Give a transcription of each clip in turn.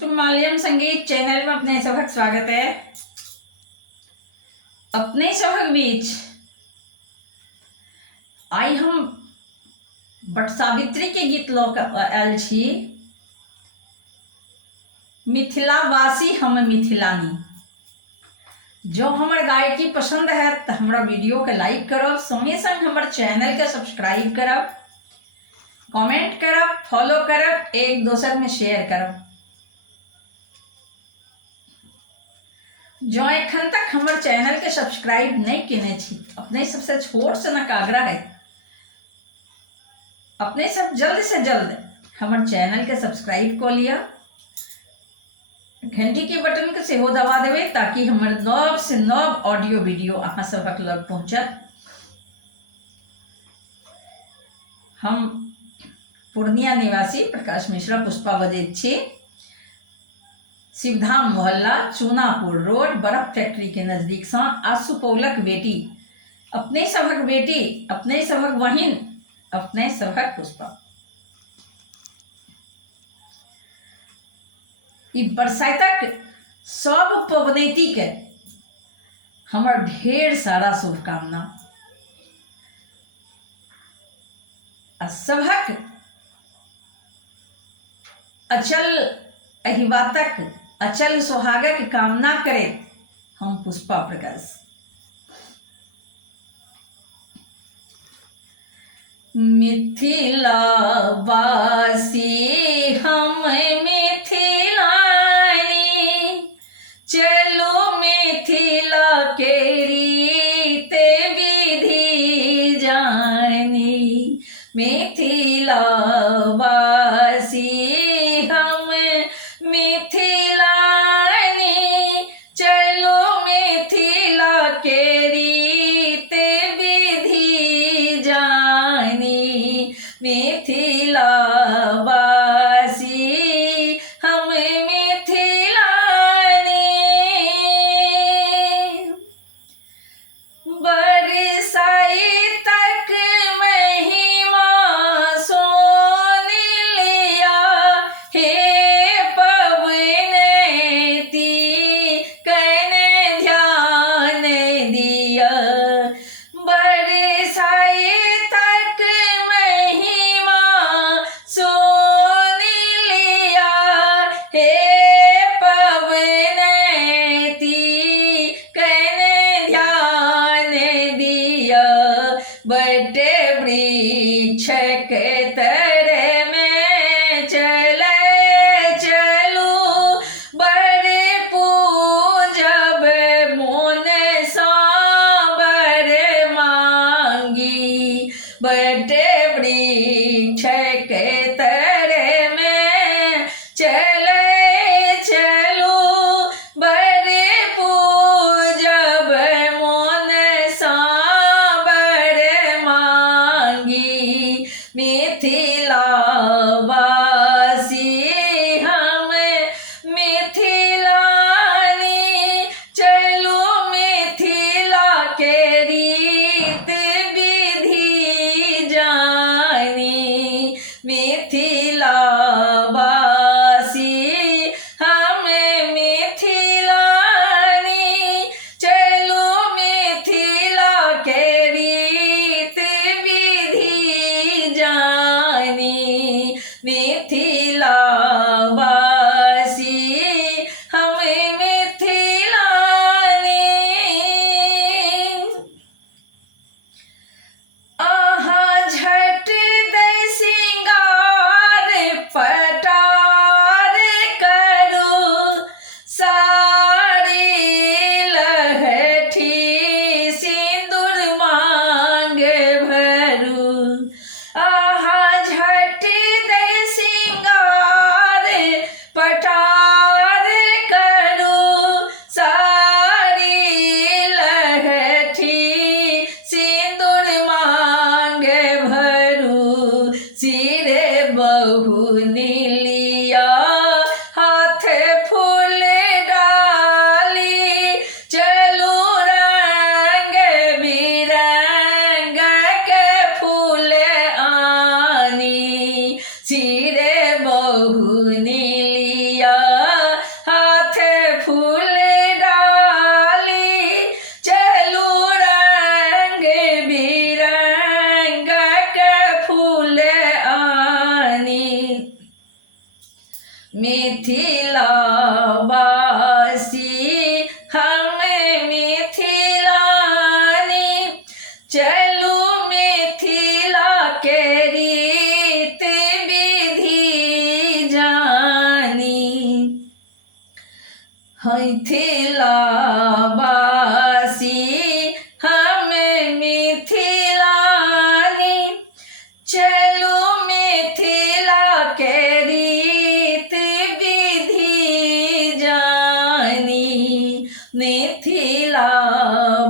पुष्पमाल्यम संगीत चैनल में अपने सबक स्वागत है। अपने सबक बीच आई हम बट सावित्री के गीत लोक आयल छी। मिथिलावासी हम मिथिलानी। जो हमार गायकी पसंद है तो हमारा वीडियो के लाइक करब, संगे संग हमारे चैनल के सब्सक्राइब करब, कमेंट करब, फॉलो करब, एक दोसर में शेयर करब। जो एखन तक हमारे चैनल के सब्सक्राइब नहीं किने छी, अपने सबसे छोट सनक आग्रह है, अपने सब जल्द से जल्द हमारे चैनल के सब्सक्राइब कर लिया, घंटी के बटन के सेहो दबा देवे ताकि हमारे नव से नव ऑडियो वीडियो अहाँ सबक लग पहुँचत। हम पूर्णिया निवासी प्रकाश मिश्रा पुष्पा बजैत छी। शिवधाम मोहल्ला, चूनापुर रोड, बर्फ फैक्ट्री के नजदीक से आसुपौलक बेटी, अपने सबक बेटी, अपने सबक बहिन, अपने सबक पुष्पा। ई बरसातक सब पवनैती के हमर ढेर सारा शुभकामना। आ सबक अचल अहिबातक अचल सुहागक कामना करे हम पुष्पा प्रकाश। मिथिला वासी हम मिथिलानी, चलो मिथिला के रीत विधि जानी। मिथिला वासी हम मिथिलानी, चलो मिथिला के रीत विधि जानी। मिथिला वासी हम मिथिलानी,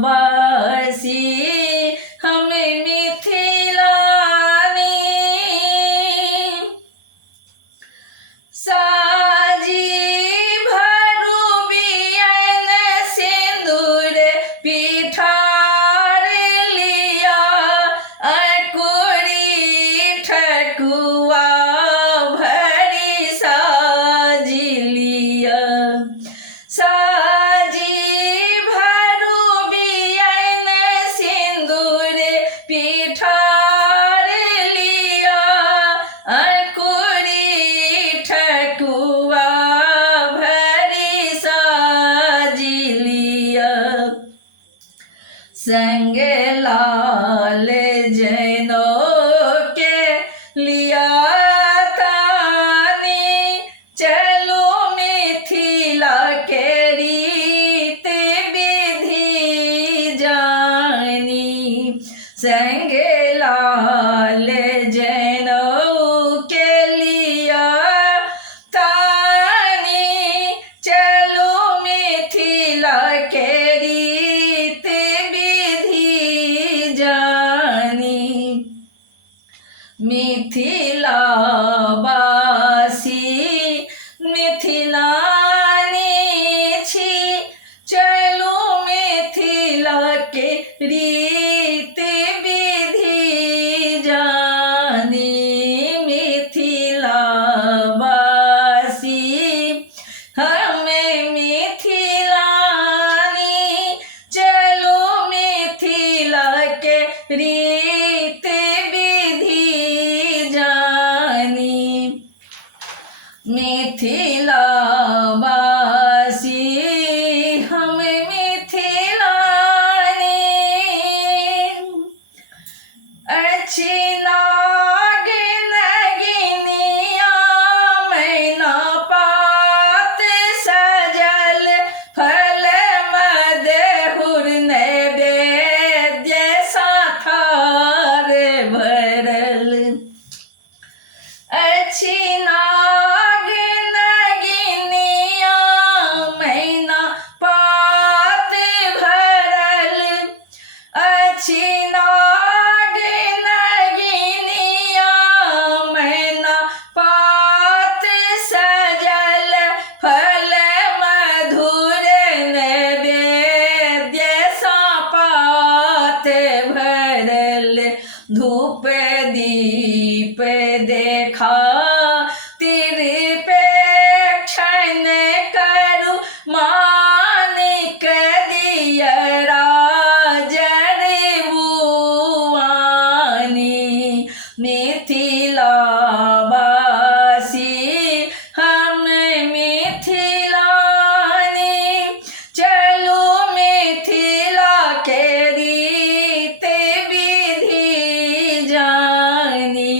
वासी हम मिथिलानी साजी भरू बियन सिंदूर पिठार लिया अकुरी ठकुआ भरी साजी लिया साजी भरू बियन सिंदूर पिठार लिया अकुरी ठकुआ भरी साजी लिया संग लाल जैनो के लिया तानी चलो मिथिला के रीत विधि जानी संग लाल जैनो के लिया तानी चलो मिथिला के रीत विधि जानी मिथिला वासी मिथिलानी छी चलो मिथिला के रीत विधि जानी मिथिला वासी हम मिथिलानी चलो मिथिला के रीत विधि जानी मिथिला वासी हम मिथिलानी अच्छी नाग नगिनिया मैना पात सजल फल मदहुर नैवेद्य साथार भरल अच्छी नाग नगिनिया मैना पात भरल अच्छी नाग नगिनिया मैना पात सजल फल मधुर नैवेद्य सापात भरल धूप दीप देखा तिरपेक्षण करू मानिक दियरा जड़बुआनी मिथिला वासी हम मिथिलानी चलो मिथिला के रीत विधि जानी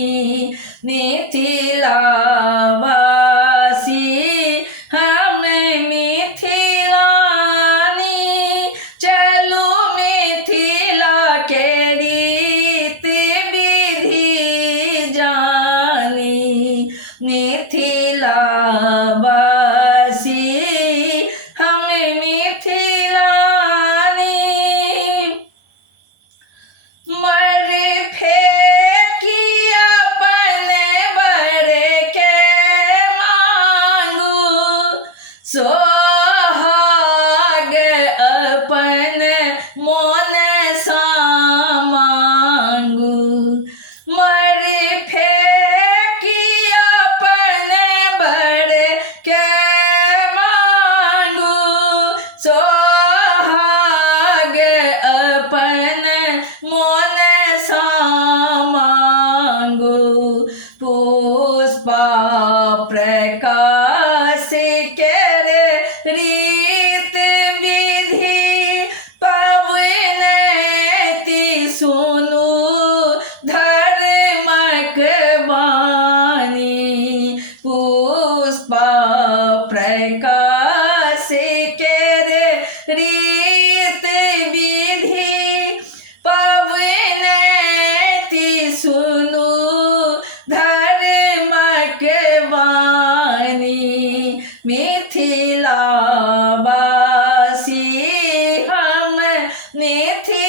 मेथी